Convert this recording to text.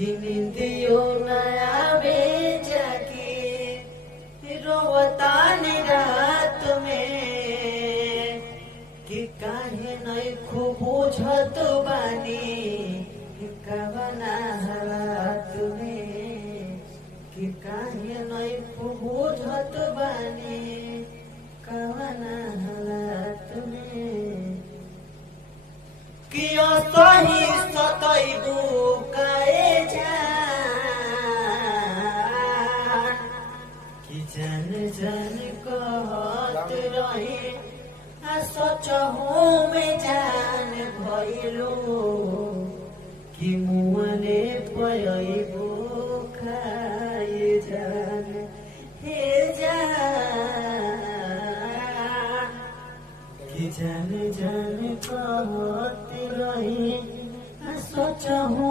कि निंदियो नया जाके रोवतानी रात में कि काहे नहीं खूब बुझत बानी कवना हालात में कि काहे नहीं खूब बुझत बानी कवना हालात में कि असही सतैबू काए जान कि जान जान कहत रही सोचहू में जान भइलू कि मुँहने पयबू खाए जान हे जान कि जान जान कहत रही सोचहू